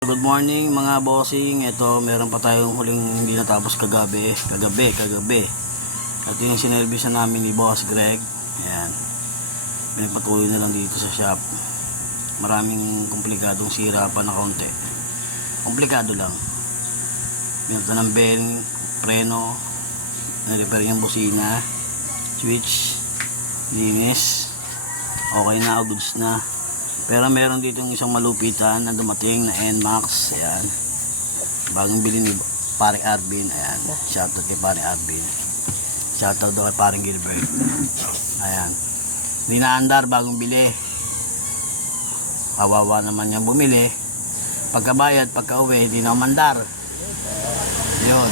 Good morning mga bossing. Ito, meron pa tayong huling hindi natapos kagabi. At yung sinervice na namin ni Boss Greg. Ayan. Pinagpatuloy na lang dito sa shop. Maraming komplikadong sira pa na kaunti. Komplikado lang. Minata ng bearing, preno, na-repair yung busina, switch, linis. Okay na, goods na. Pero meron dito yung isang malupitan na dumating na NMAX. Ayan. Bagong bili ni paring Arvin. Ayan. Shoutout kay paring Arvin. Shoutout daw kay paring Gilbert. Ayan. Hindi naandar, bagong bili. Kawawa naman yung bumili. Pagkabayad, pagka-uwi, hindi na umandar. Yun.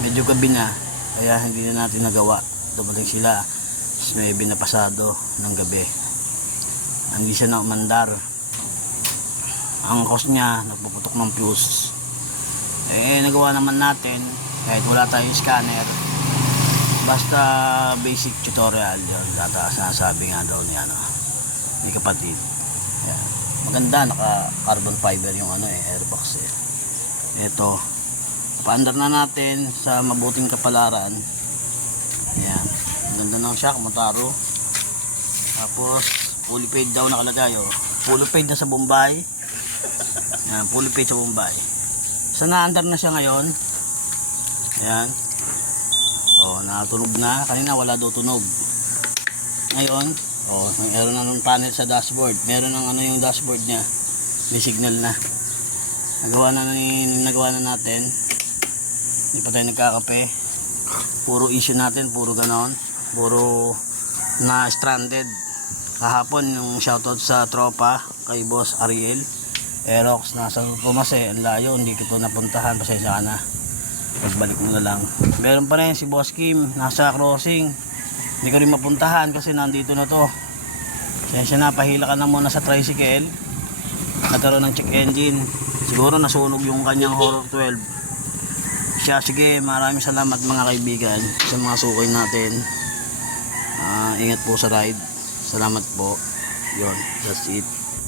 Medyo gabi na. Kaya hindi na natin nagawa. Dumating sila. Tapos may binapasado ng gabi. Hindi siya na umandar. Ang cause niya nagpuputok ng fuse. Nagawa naman natin kahit wala tayong scanner, basta basic tutorial yun. Sinasabi nga daw ni kapatid. Ayan. Maganda, naka carbon fiber yung airbox ito, paandar na natin sa mabuting kapalaran. Ayan. Maganda ng shock Motaro. Tapos fully paid daw nakalagay. Fully paid na sa Bombay. Yan, fully paid sa Bombay. Sa naandar na siya ngayon. Ayan. Nakatunog na. Kanina wala daw tunog. Ngayon, meron na ng panel sa dashboard. Meron ng yung dashboard niya. May signal na. Nagawa na natin. Hindi pa tayo nagkakape. Puro issue natin, puro ganon. Puro na stranded. Kahapon yung shoutout sa tropa kay Boss Ariel Aerox, nasa Kumase, ang layo, hindi ko napuntahan, pasensya ka na, pagbalik mo na lang. Meron pa rin si Boss Kim, nasa crossing, hindi ko rin mapuntahan kasi nandito na to. Pasensya na, pahila ka na muna sa tricycle. Nagkaroon ng check engine, siguro nasunog yung kanyang Horror 12 siya. Sige, maraming salamat mga kaibigan sa mga sukoy natin. Ingat po sa ride. Salamat po. Yun, that's it.